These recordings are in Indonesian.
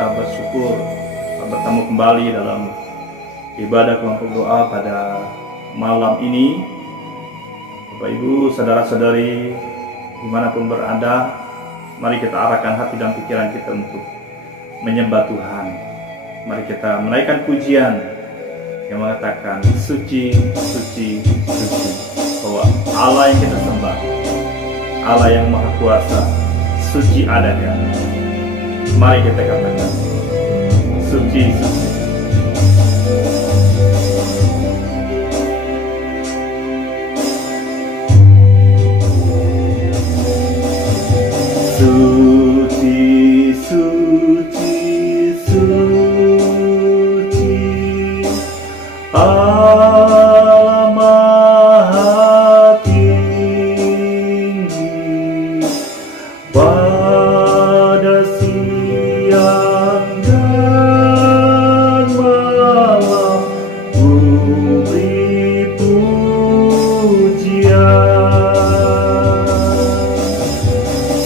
kita bersyukur bertemu kembali dalam ibadah kelompok doa pada malam ini. Bapak Ibu, saudara-saudari dimanapun berada, mari kita arahkan hati dan pikiran kita untuk menyembah Tuhan. Mari kita menaikkan pujian yang mengatakan suci, suci, suci, bahwa Allah yang kita sembah, Allah yang maha kuasa, suci adanya. Mari kita katakan suci, suci. Suci, suci, suci, Allah Maha Tinggi, pada siang dan malam beri pujian.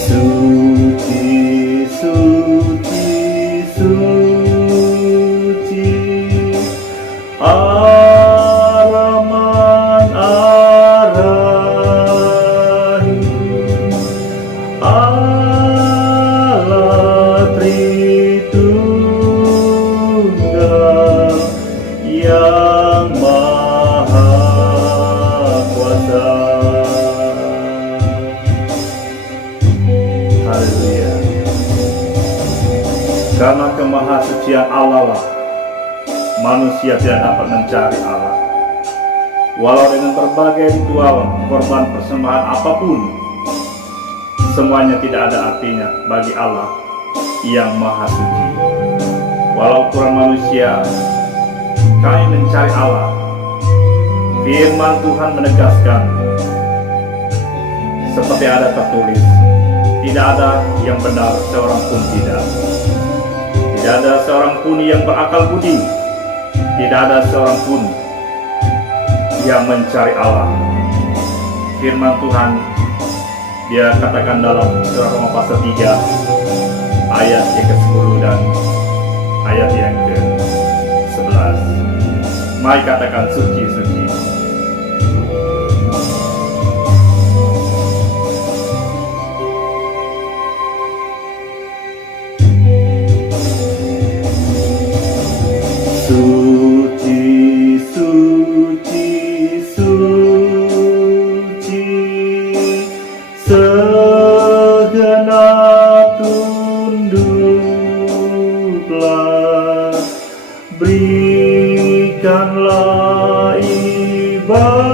Suci, suci, suci, Ar-Rahman Ar-Rahim, Allah Tritunggal yang maha kuasa. Haleluya. Karena kemahasucian Allah lah manusia tidak dapat mencari Allah. Walau dengan berbagai ritual, korban persembahan apapun, semuanya tidak ada artinya bagi Allah yang maha suci. Walau ukuran manusia, kami mencari Allah. Firman Tuhan menegaskan, seperti ada tertulis, tidak ada yang benar seorang pun tidak. Tidak ada seorang pun yang berakal budi. Tidak ada seorang pun yang mencari Allah. Firman Tuhan dia katakan dalam surah Roma pasal 3 ayat yang ke-10 dan ayat yang ke-11. Mari katakan suci, suci. Suci, suci, suci, segenap tunduklah, berikanlah ibadat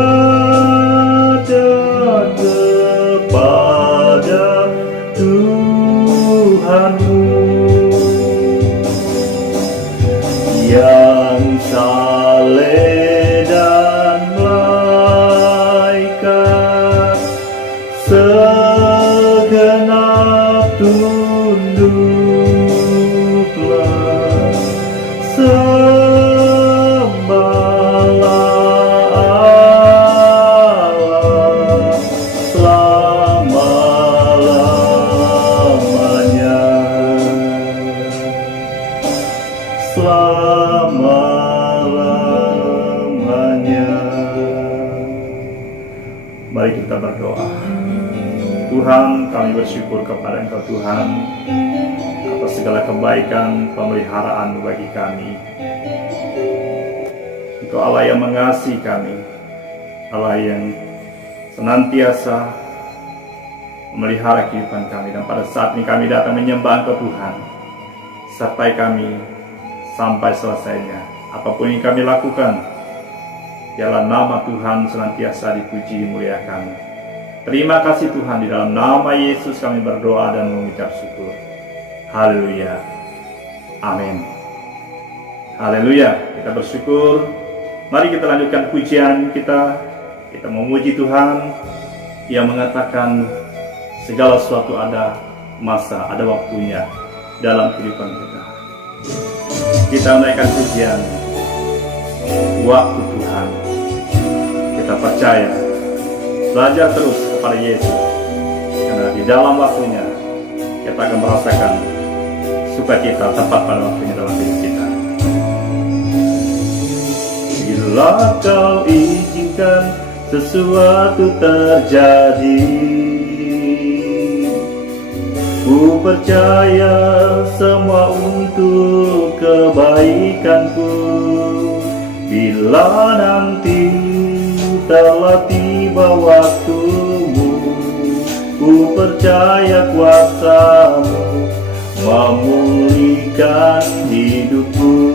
kepada Tuhanmu yang saleh dan malaikat, segenap tunduklah, sembahlah Allah selama-lamanya. Selama-lamanya. Mari kita berdoa. Tuhan, kami bersyukur kepada Engkau Tuhan atas segala kebaikan pemeliharaan bagi kami. Engkau Allah yang mengasihi kami, Allah yang senantiasa memelihara kehidupan kami. Dan pada saat ini kami datang menyembah Engkau Tuhan, sertai kami sampai selesainya. Apapun yang kami lakukan, biarlah nama Tuhan senantiasa dipuji dimuliakan. Terima kasih Tuhan, di dalam nama Yesus kami berdoa dan mengucap syukur. Haleluya. Amin. Haleluya. Kita bersyukur. Mari kita lanjutkan pujian kita. Kita memuji Tuhan yang mengatakan segala sesuatu ada masa, ada waktunya dalam kehidupan kita. Kita menaikkan pujian waktu Tuhan. Kita percaya, belajar terus kepada Yesus, karena di dalam waktunya kita akan merasakan sukacita tepat pada waktunya dalam hidup kita. Bila kau izinkan sesuatu terjadi, ku percaya semua untuk kebaikanku. Bila nanti telah tiba waktumu, ku percaya kuasa-Mu memulihkan hidupku.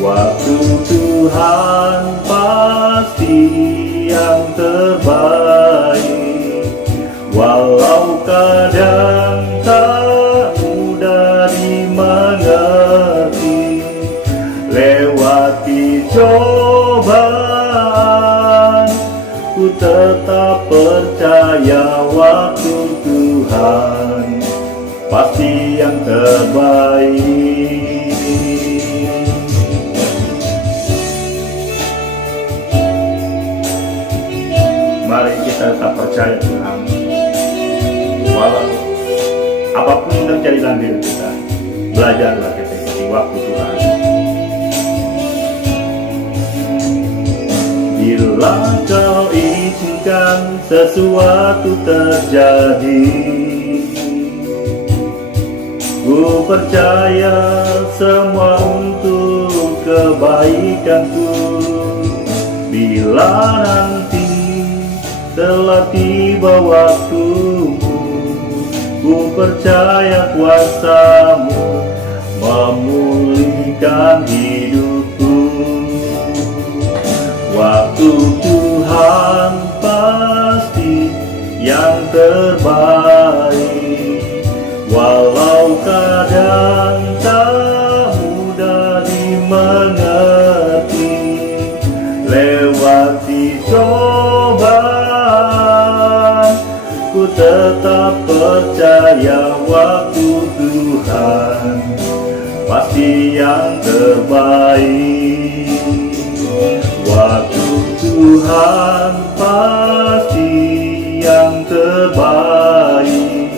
Waktu Tuhan pasti yang terbaik, walau kadang tak mudah dimengerti. Lewati cobaan, ku tetap percaya waktu Tuhan pasti yang terbaik. Mari kita tetap percaya Tuhan, walau apapun yang terjadi dalam hidup kita, belajarlah kita ikuti waktu Tuhan. Bila kau izinkan sesuatu terjadi, ku percaya semua untuk kebaikanku. Bila nanti telah tiba waktumu, ku percaya kuasa-Mu memulihkan hidupku. Waktu Tuhan pasti yang terbaik, walau kadang tak mudah dimengerti. Lewati cobaan, ku tetap percaya waktu Tuhan pasti yang terbaik. Waktu Tuhan pasti yang terbaik,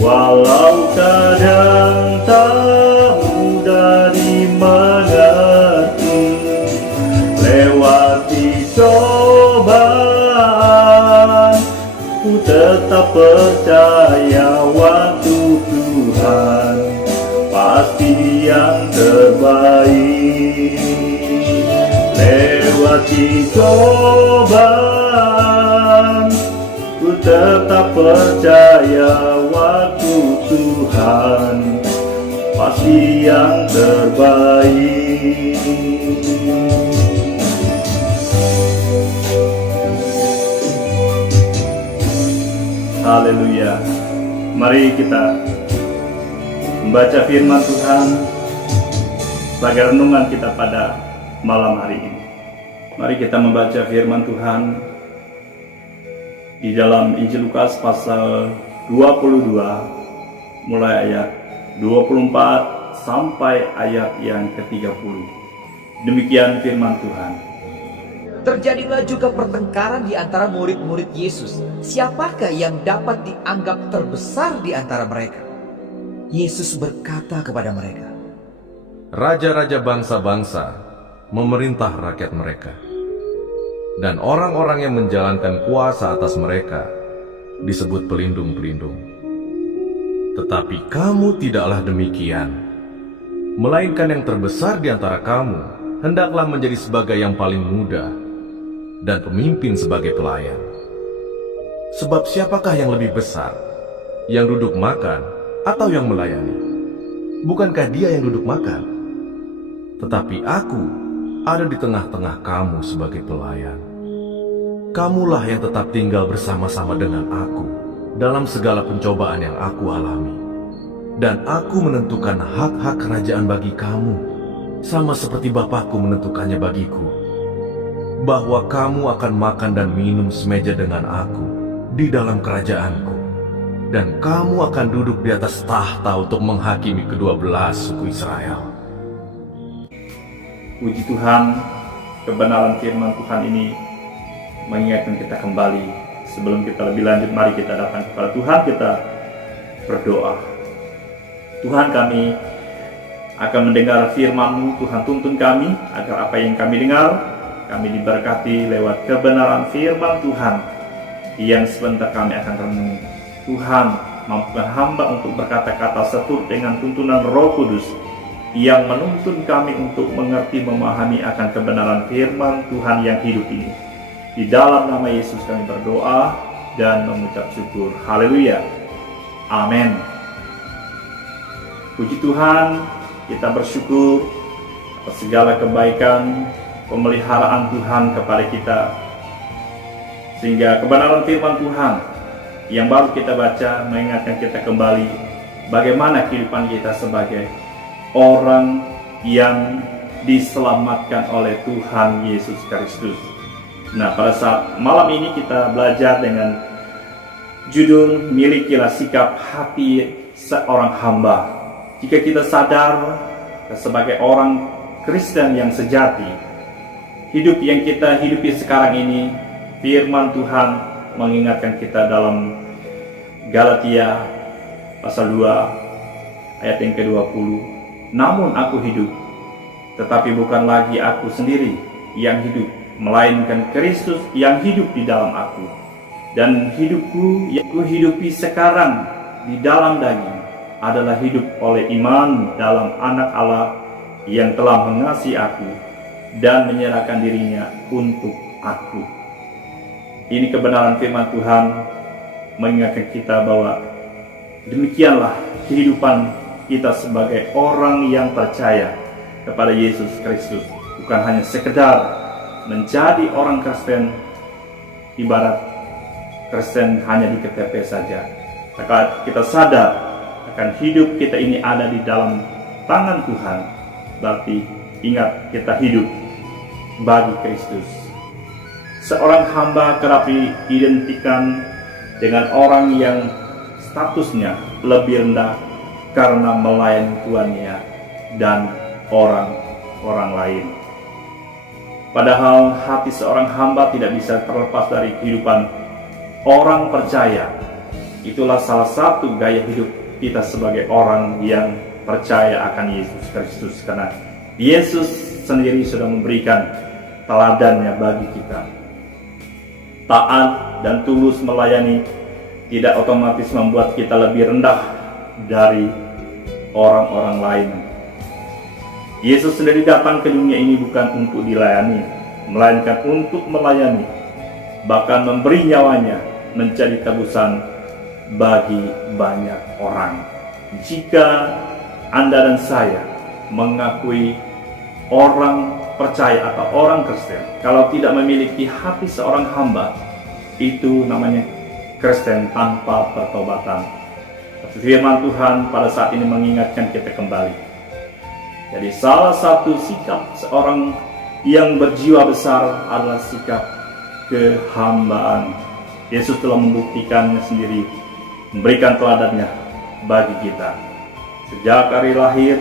walau kadang tak mudah dimengerti. Lewati cobaan, ku tetap percaya waktu Tuhan pasti yang terbaik. Lewati cobaan, ku tetap percaya waktu Tuhan pasti yang terbaik. Haleluya. Mari kita membaca firman Tuhan sebagai renungan kita pada malam hari ini. Mari kita membaca firman Tuhan di dalam Injil Lukas pasal 22 mulai ayat 24 sampai ayat yang ke-30. Demikian firman Tuhan. Terjadilah juga pertengkaran di antara murid-murid Yesus. Siapakah yang dapat dianggap terbesar di antara mereka? Yesus berkata kepada mereka, raja-raja bangsa-bangsa memerintah rakyat mereka, dan orang-orang yang menjalankan kuasa atas mereka disebut pelindung-pelindung. Tetapi kamu tidaklah demikian, melainkan yang terbesar di antara kamu hendaklah menjadi sebagai yang paling muda, dan pemimpin sebagai pelayan. Sebab siapakah yang lebih besar, yang duduk makan atau yang melayani? Bukankah dia yang duduk makan? Tetapi aku ada di tengah-tengah kamu sebagai pelayan. Kamulah yang tetap tinggal bersama-sama dengan aku dalam segala pencobaan yang aku alami. Dan aku menentukan hak-hak kerajaan bagi kamu, sama seperti Bapakku menentukannya bagiku, bahwa kamu akan makan dan minum semeja dengan aku di dalam kerajaanku, dan kamu akan duduk di atas tahta untuk menghakimi kedua belah suku Israel. Puji Tuhan, kebenaran firman Tuhan ini mengingatkan kita kembali. Sebelum kita lebih lanjut, mari kita datang kepada Tuhan, kita berdoa. Tuhan, kami akan mendengar firman-Mu. Tuhan, tuntun kami agar apa yang kami dengar, kami diberkati lewat kebenaran firman Tuhan yang sebentar kami akan renungi. Tuhan, mampukan hamba untuk berkata-kata seturut dengan tuntunan Roh Kudus yang menuntun kami untuk mengerti, memahami akan kebenaran firman Tuhan yang hidup ini. Di dalam nama Yesus kami berdoa dan mengucap syukur. Haleluya. Amin. Puji Tuhan, kita bersyukur atas segala kebaikan, pemeliharaan Tuhan kepada kita, sehingga kebenaran firman Tuhan yang baru kita baca mengingatkan kita kembali bagaimana kehidupan kita sebagai orang yang diselamatkan oleh Tuhan Yesus Kristus. Nah, pada saat malam ini kita belajar dengan judul milikilah sikap hati seorang hamba. Jika kita sadar sebagai orang Kristen yang sejati, hidup yang kita hidupi sekarang ini, firman Tuhan mengingatkan kita dalam Galatia pasal 2 ayat yang ke-20. Namun aku hidup, tetapi bukan lagi aku sendiri yang hidup, melainkan Kristus yang hidup di dalam aku. Dan hidupku yang aku hidupi sekarang di dalam daging adalah hidup oleh iman dalam Anak Allah yang telah mengasihi aku dan menyerahkan dirinya untuk aku. Ini kebenaran firman Tuhan mengingatkan kita bahwa demikianlah kehidupan kita sebagai orang yang percaya kepada Yesus Kristus. Bukan hanya sekedar menjadi orang Kristen, ibarat Kristen hanya di KTP saja. Maka kita sadar akan hidup kita ini ada di dalam tangan Tuhan, berarti ingat kita hidup bagi Kristus. Seorang hamba kerap diidentikan dengan orang yang statusnya lebih rendah karena melayani tuannya dan orang-orang lain. Padahal hati seorang hamba tidak bisa terlepas dari kehidupan orang percaya. Itulah salah satu gaya hidup kita sebagai orang yang percaya akan Yesus Kristus, karena Yesus sendiri sudah memberikan teladannya bagi kita. Taat dan tulus melayani tidak otomatis membuat kita lebih rendah dari orang-orang lain. Yesus sendiri datang ke dunia ini bukan untuk dilayani, melainkan untuk melayani, bahkan memberi nyawanya menjadi tebusan bagi banyak orang. Jika Anda dan saya mengakui orang percaya atau orang Kristen, kalau tidak memiliki hati seorang hamba, itu namanya Kristen tanpa pertobatan. Firman Tuhan pada saat ini mengingatkan kita kembali. Jadi salah satu sikap seorang yang berjiwa besar adalah sikap kehambaan. Yesus telah membuktikannya sendiri, memberikan teladannya bagi kita. Sejak hari lahir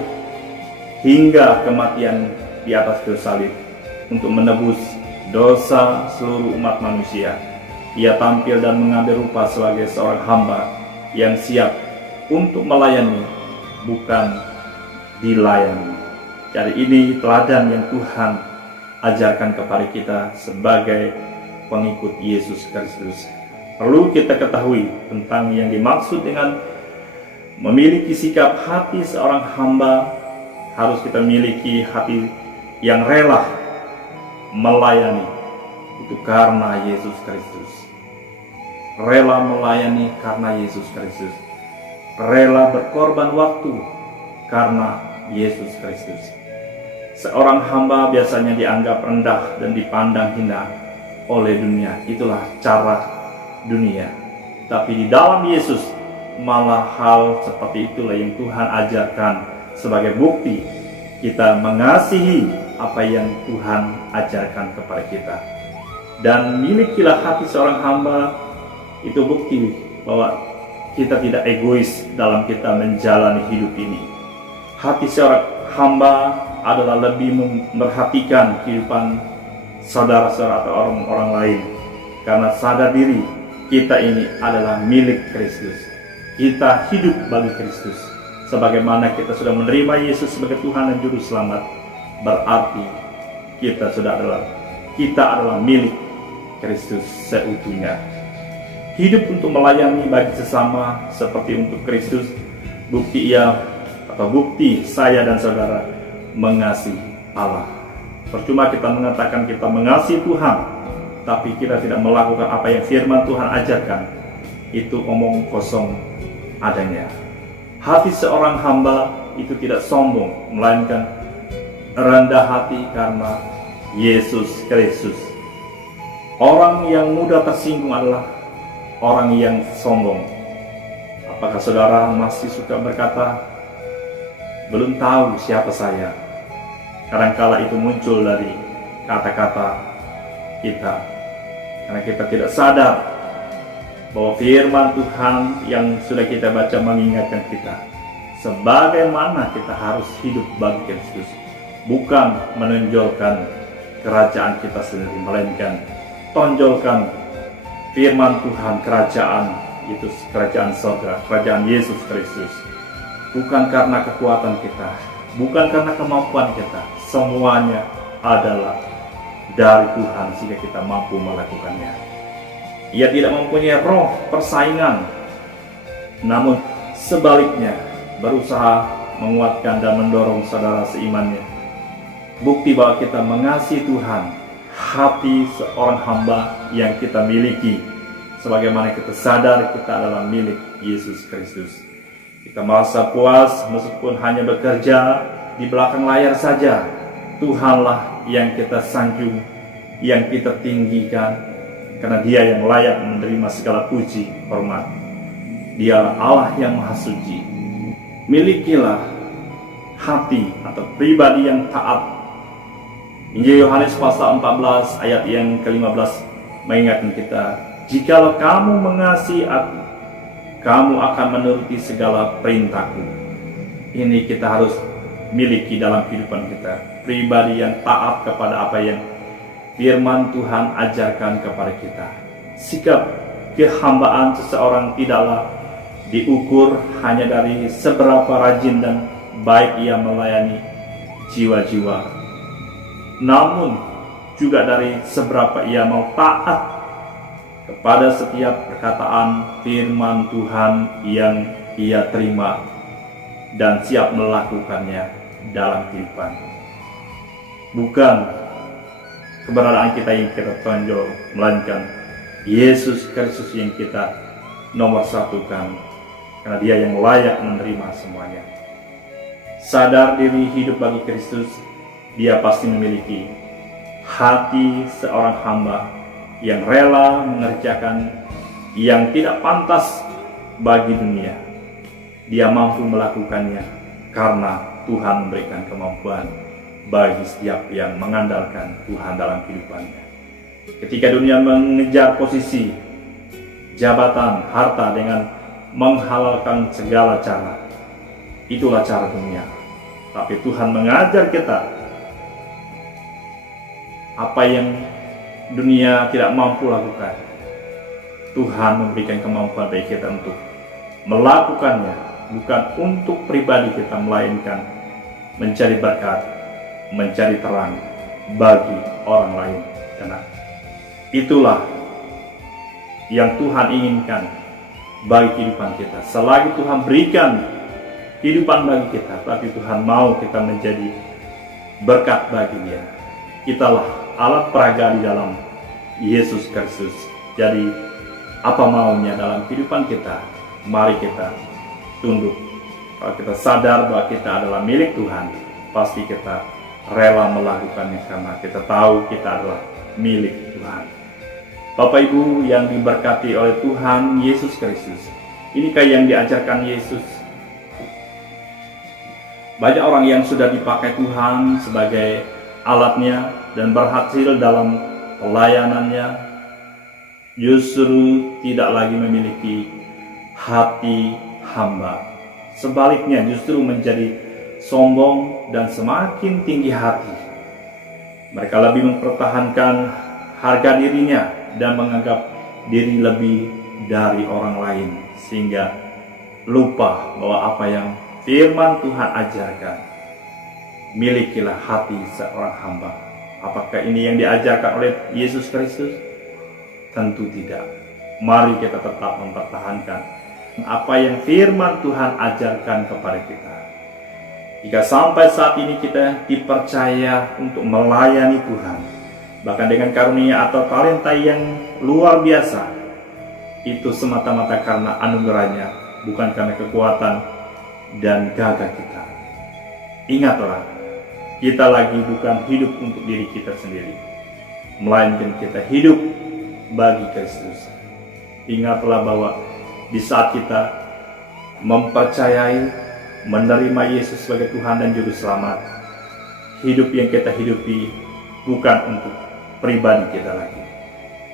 hingga kematian di atas kayu salib untuk menebus dosa seluruh umat manusia, Ia tampil dan mengambil rupa sebagai seorang hamba yang siap untuk melayani, bukan dilayani. Jadi ini teladan yang Tuhan ajarkan kepada kita sebagai pengikut Yesus Kristus. Perlu kita ketahui tentang yang dimaksud dengan memiliki sikap hati seorang hamba. Harus kita miliki hati yang rela melayani, itu karena Yesus Kristus. Rela melayani karena Yesus Kristus. Rela berkorban waktu karena Yesus Kristus. Seorang hamba biasanya dianggap rendah dan dipandang hina oleh dunia. Itulah cara dunia. Tapi di dalam Yesus malah hal seperti itulah yang Tuhan ajarkan sebagai bukti kita mengasihi apa yang Tuhan ajarkan kepada kita. Dan milikilah hati seorang hamba, itu bukti bahwa kita tidak egois dalam kita menjalani hidup ini. Hati seorang hamba adalah lebih memperhatikan kehidupan saudara-saudara atau orang-orang lain, karena sadar diri kita ini adalah milik Kristus. Kita hidup bagi Kristus. sebagaimana kita sudah menerima Yesus sebagai Tuhan dan Juru Selamat, berarti kita adalah milik Kristus seutuhnya. Hidup untuk melayani bagi sesama seperti untuk Kristus, bukti saya dan saudara mengasihi Allah. Percuma kita mengatakan kita mengasihi Tuhan, tapi kita tidak melakukan apa yang firman Tuhan ajarkan. Itu omong kosong adanya. Hati seorang hamba itu tidak sombong, melainkan rendah hati karena Yesus Kristus. Orang yang mudah tersinggung adalah orang yang sombong. Apakah saudara masih suka berkata, belum tahu siapa saya? Kadangkala itu muncul dari kata-kata kita, karena kita tidak sadar bahwa firman Tuhan yang sudah kita baca mengingatkan kita sebagaimana kita harus hidup bagi Kristus, bukan menonjolkan kerajaan kita sendiri, melainkan tonjolkan firman Tuhan, kerajaan itu kerajaan surga, kerajaan Yesus Kristus. Bukan karena kekuatan kita, bukan karena kemampuan kita, semuanya adalah dari Tuhan sehingga kita mampu melakukannya. Ia tidak mempunyai roh persaingan, namun sebaliknya berusaha menguatkan dan mendorong saudara seimannya. Bukti bahwa kita mengasihi Tuhan, hati seorang hamba yang kita miliki, sebagaimana kita sadar kita adalah milik Yesus Kristus. Kita merasa puas meskipun hanya bekerja di belakang layar saja. Tuhanlah yang kita sanjung, yang kita tinggikan, karena Dia yang layak menerima segala puji, hormat. Dialah Allah yang Maha Suci. Milikilah hati atau pribadi yang taat. Injil Yohanes pasal 14 ayat yang ke-15 mengingatkan kita, jikalau kamu mengasihi aku, kamu akan menuruti segala perintahku. Ini kita harus miliki dalam kehidupan kita, pribadi yang taat kepada apa yang firman Tuhan ajarkan kepada kita. Sikap kehambaan seseorang tidaklah diukur hanya dari seberapa rajin dan baik ia melayani jiwa-jiwa, namun juga dari seberapa ia mau taat kepada setiap perkataan firman Tuhan yang ia terima dan siap melakukannya dalam kehidupan. Bukan keberadaan kita yang kita tonjol, melainkan Yesus Kristus yang kita nomor satukan, karena Dia yang layak menerima semuanya. Sadar diri hidup bagi Kristus, dia pasti memiliki hati seorang hamba yang rela mengerjakan yang tidak pantas bagi dunia. Dia mampu melakukannya karena Tuhan memberikan kemampuan bagi setiap yang mengandalkan Tuhan dalam kehidupannya. Ketika dunia mengejar posisi, jabatan, harta dengan menghalalkan segala cara, itulah cara dunia. Tapi Tuhan mengajar kita apa yang dunia tidak mampu lakukan. Tuhan memberikan kemampuan bagi kita untuk melakukannya, bukan untuk pribadi kita, melainkan mencari berkat, mencari terang bagi orang lain. Karena itulah yang Tuhan inginkan bagi kehidupan kita. Selagi Tuhan berikan kehidupan bagi kita, berarti Tuhan mau kita menjadi berkat bagi Dia. Kitalah alat peraga di dalam Yesus Kristus. Jadi apa maunya dalam kehidupan kita, mari kita tunduk. Kalau kita sadar bahwa kita adalah milik Tuhan, pasti kita rela melakukannya karena kita tahu kita adalah milik Tuhan. Bapak Ibu yang diberkati oleh Tuhan Yesus Kristus, inikah yang diajarkan Yesus? Banyak orang yang sudah dipakai Tuhan sebagai alatnya dan berhasil dalam pelayanannya, justru tidak lagi memiliki hati hamba. Sebaliknya justru menjadi sombong dan semakin tinggi hati. Mereka lebih mempertahankan harga dirinya dan menganggap diri lebih dari orang lain, sehingga lupa bahwa apa yang firman Tuhan ajarkan, milikilah hati seorang hamba. Apakah ini yang diajarkan oleh Yesus Kristus? Tentu tidak. Mari kita tetap mempertahankan apa yang firman Tuhan ajarkan kepada kita. Jika sampai saat ini kita dipercaya untuk melayani Tuhan, bahkan dengan karunia atau talenta yang luar biasa, itu semata-mata karena anugerahnya, bukan karena kekuatan dan gagah kita. Ingatlah, kita lagi bukan hidup untuk diri kita sendiri, melainkan kita hidup bagi Kristus. Ingatlah bahwa di saat kita mempercayai, menerima Yesus sebagai Tuhan dan Juru Selamat, hidup yang kita hidupi bukan untuk pribadi kita lagi,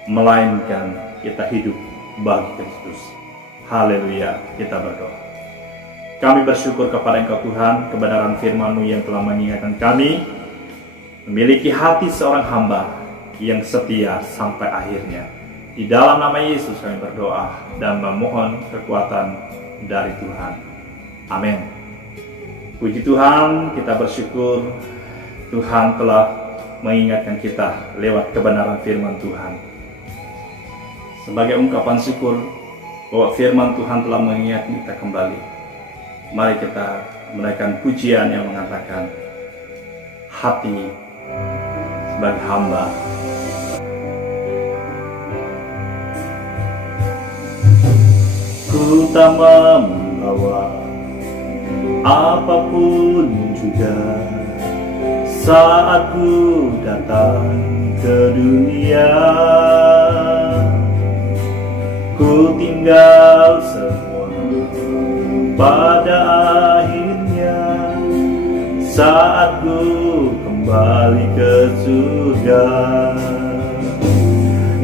melainkan kita hidup bagi Kristus. Haleluya, kita berdoa. Kami bersyukur kepada Engkau Tuhan, kebenaran firman-Mu yang telah mengingatkan kami memiliki hati seorang hamba yang setia sampai akhirnya. Di dalam nama Yesus kami berdoa dan memohon kekuatan dari Tuhan. Amin. Puji Tuhan, kita bersyukur Tuhan telah mengingatkan kita lewat kebenaran firman Tuhan. Sebagai ungkapan syukur bahwa firman Tuhan telah mengingatkan kita kembali, mari kita menaikkan pujian yang mengatakan, hati sebagai hamba. Ku tak membawa apapun juga saat ku datang ke dunia. Ku tinggal semua pada akhirnya saat ku kembali ke surga.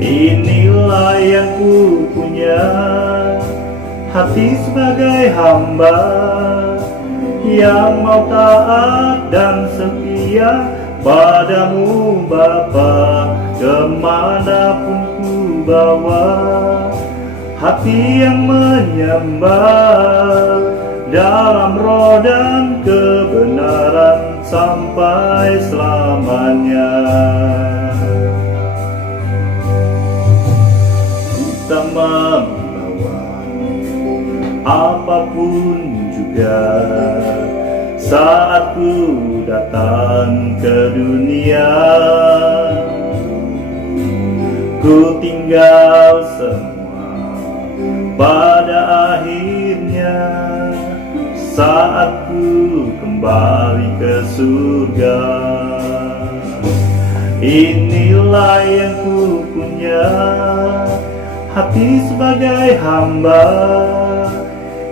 Inilah yang ku punya, hati sebagai hamba yang mau taat dan setia padamu Bapa. Kemanapun ku bawa, hati yang menyembah dalam roh dan kebenaran sampai selamanya. Kita membawa apapun juga saat ku datang ke dunia. Ku tinggal semua pada akhirnya saat ku kembali ke surga. Inilah yang ku punya, hati sebagai hamba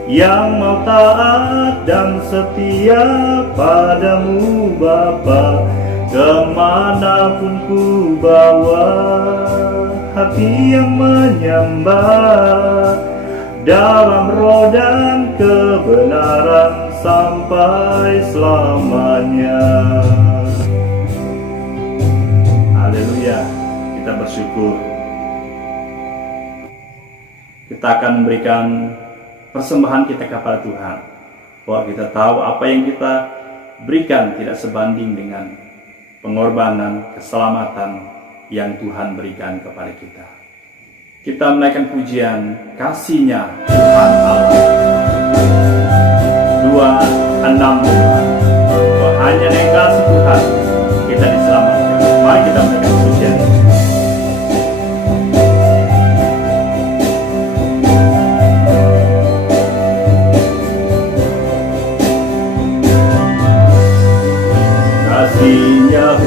yang mau taat dan setia padamu Bapa. Kemanapun ku bawa, hati yang menyembah dalam roh dan kebenaran sampai selamanya. Haleluya, kita bersyukur. Kita akan memberikan persembahan kita kepada Tuhan, bahwa kita tahu apa yang kita berikan tidak sebanding dengan pengorbanan, keselamatan yang Tuhan berikan kepada kita. Kita menaikkan pujian kasih-Nya Tuhan Allah 265, bahwa hanya dengan kasih Tuhan kita diselamatkan. Mari kita menaikkan pujian. Kasih-Nya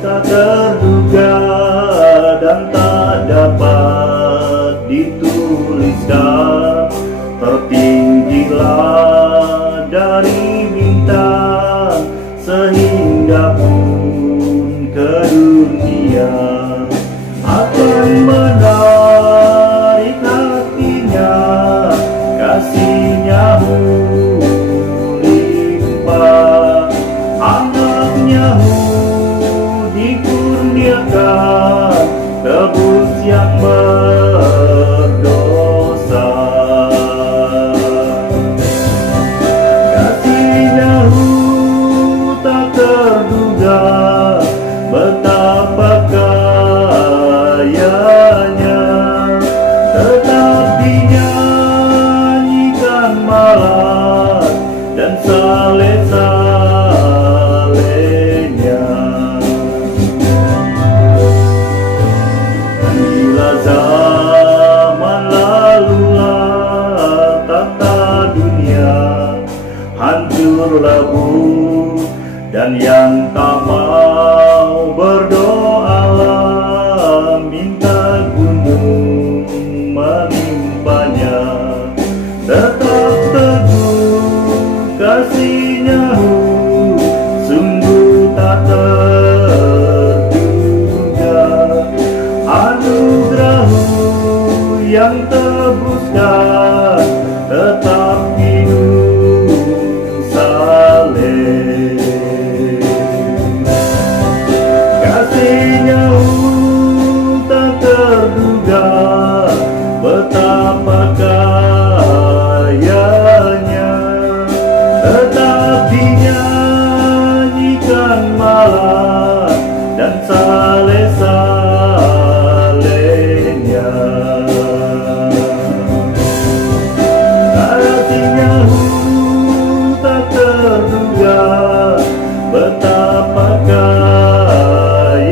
tak terduga dan tak dapat dituliskan, tertinggilah dari bintang sehingga pun ke dunia akan menarik hatinya. Kasih-Nya limpah, anaknya dikurniakan tebus yang berdosa. yang tak mau berdoa, minta gunung menimpanya. Tetap teguh kasih-Nya, sungguh tak terduga. Anugerah-Mu yang tebuskan, tetap hidup saleh. Kasih-Nya tak terduga, betapa kayanya, tetap dinyanyikan malam dan saleh-salehnya. Kasih-Nya tak terduga, betapa kayanya,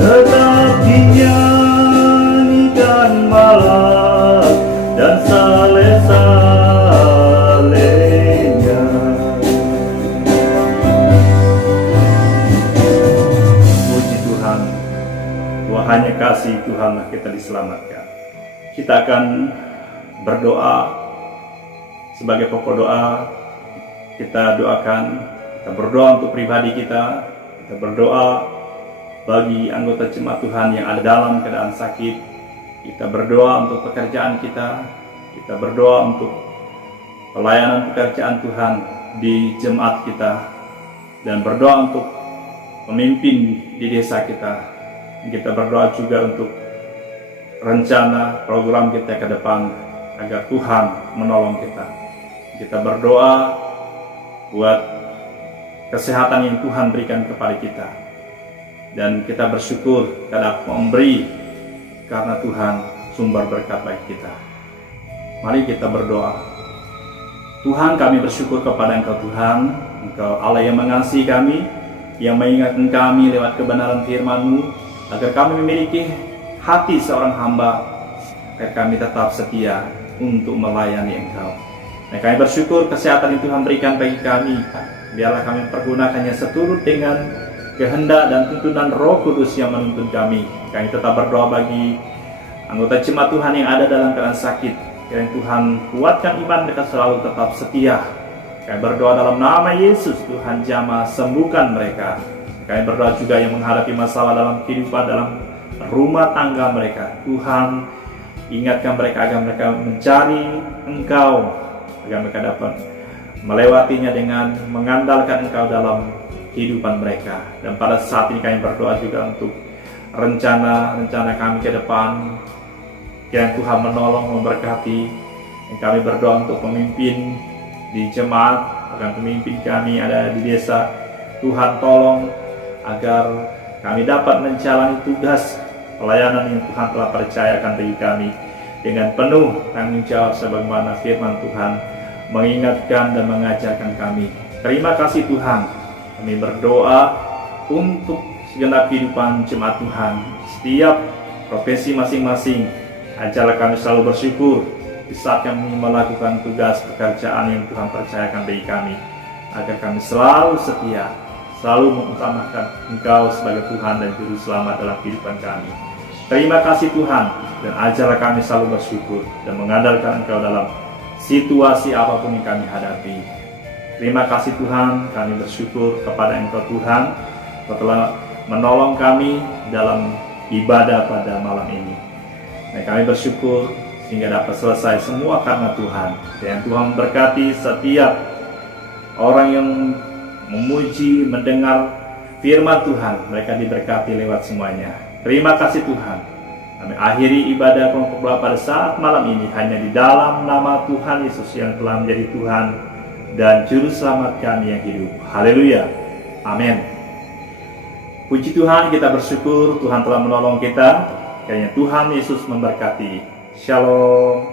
tetap dinyanyikan malam dan saleh-salehnya. Puji Tuhan, bahwa hanya kasih Tuhanlah kita diselamatkan. Kita akan berdoa sebagai pokok doa. Kita doakan, kita berdoa untuk pribadi kita berdoa bagi anggota jemaat Tuhan yang ada dalam keadaan sakit. Kita berdoa untuk pekerjaan kita berdoa untuk pelayanan pekerjaan Tuhan di jemaat kita, dan berdoa untuk pemimpin di desa kita. Kita berdoa juga untuk rencana program kita ke depan, agar Tuhan menolong kita. Kita berdoa buat kesehatan yang Tuhan berikan kepada kita, dan kita bersyukur karena memberi, karena Tuhan sumber berkat bagi kita. Mari kita berdoa. Tuhan, kami bersyukur kepada Engkau Tuhan, Engkau Allah yang mengasihi kami, yang mengingatkan kami lewat kebenaran firman-Mu, agar kami memiliki hati seorang hamba, agar kami tetap setia untuk melayani Engkau. Dan kami bersyukur kesehatan yang Tuhan berikan bagi kami, biarlah kami pergunakannya seturut dengan kehendak dan tuntunan Roh Kudus yang menuntun kami. Kami tetap berdoa bagi anggota jemaat Tuhan yang ada dalam keadaan sakit. Kiranya Tuhan kuatkan iman mereka selalu tetap setia. Kami berdoa dalam nama Yesus, Tuhan jamah sembuhkan mereka. Kami berdoa juga yang menghadapi masalah dalam kehidupan, dalam rumah tangga mereka. Tuhan ingatkan mereka agar mereka mencari Engkau, agar mereka dapat melewatinya dengan mengandalkan Engkau dalam kehidupan mereka. Dan pada saat ini kami berdoa juga untuk rencana kami ke depan. Kiranya Tuhan menolong, memberkati. Dan kami berdoa untuk pemimpin di jemaat, agar pemimpin kami ada di desa. Tuhan tolong agar kami dapat menjalani tugas pelayanan yang Tuhan telah percayakan bagi kami dengan penuh tanggung jawab, sebagaimana firman Tuhan mengingatkan dan mengajarkan kami. Terima kasih Tuhan. Kami berdoa untuk segenap kehidupan jemaat Tuhan, setiap profesi masing-masing. Ajarlah kami selalu bersyukur di saat kami melakukan tugas pekerjaan yang Tuhan percayakan bagi kami, agar kami selalu setia, selalu mengutamakan Engkau sebagai Tuhan dan Juru Selamat dalam kehidupan kami. Terima kasih Tuhan, dan ajarlah kami selalu bersyukur dan mengandalkan Engkau dalam situasi apapun yang kami hadapi. Terima kasih Tuhan, kami bersyukur kepada Engkau Tuhan, Engkau telah menolong kami dalam ibadah pada malam ini. Dan kami bersyukur sehingga dapat selesai semua karena Tuhan. Dan Tuhan berkati setiap orang yang memuji, mendengar firman Tuhan, mereka diberkati lewat semuanya. Terima kasih Tuhan. Kami akhiri ibadah kelompok doa pada saat malam ini hanya di dalam nama Tuhan Yesus yang telah menjadi Tuhan dan Juru Selamat kami yang hidup. Haleluya. Amin. Puji Tuhan, kita bersyukur Tuhan telah menolong kita. Kiranya Tuhan Yesus memberkati. Shalom.